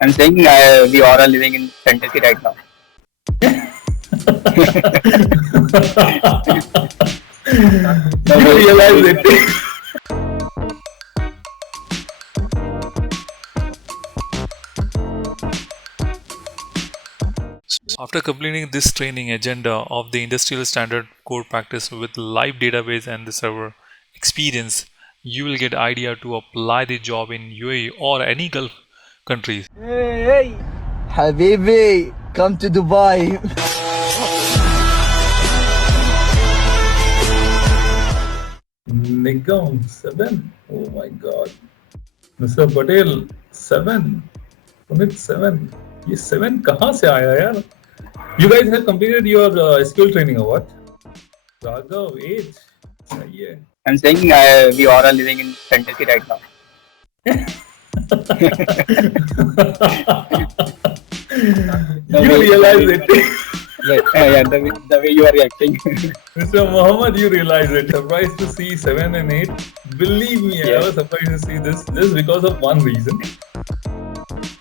I'm saying we all are living in fantasy right now. You realize it. After completing this training agenda of the industrial standard core practice with live database and the server experience, you will get idea to apply the job in UAE or any Gulf countries. Hey, Habibi, come to Dubai. Nigam 7. Oh my god. Mr. Patel 7. Punit 7. ये 7 कहाँ से आया यार? You guys have completed your skill training or what? Raghav 8. सही है. I'm saying we all are living in fantasy right now. You realize it. Yeah, the way you are reacting. Mr. Muhammad, you realize it. Surprised to see 7 and 8. Believe me, I Yeah. was surprised to see this just because of one reason.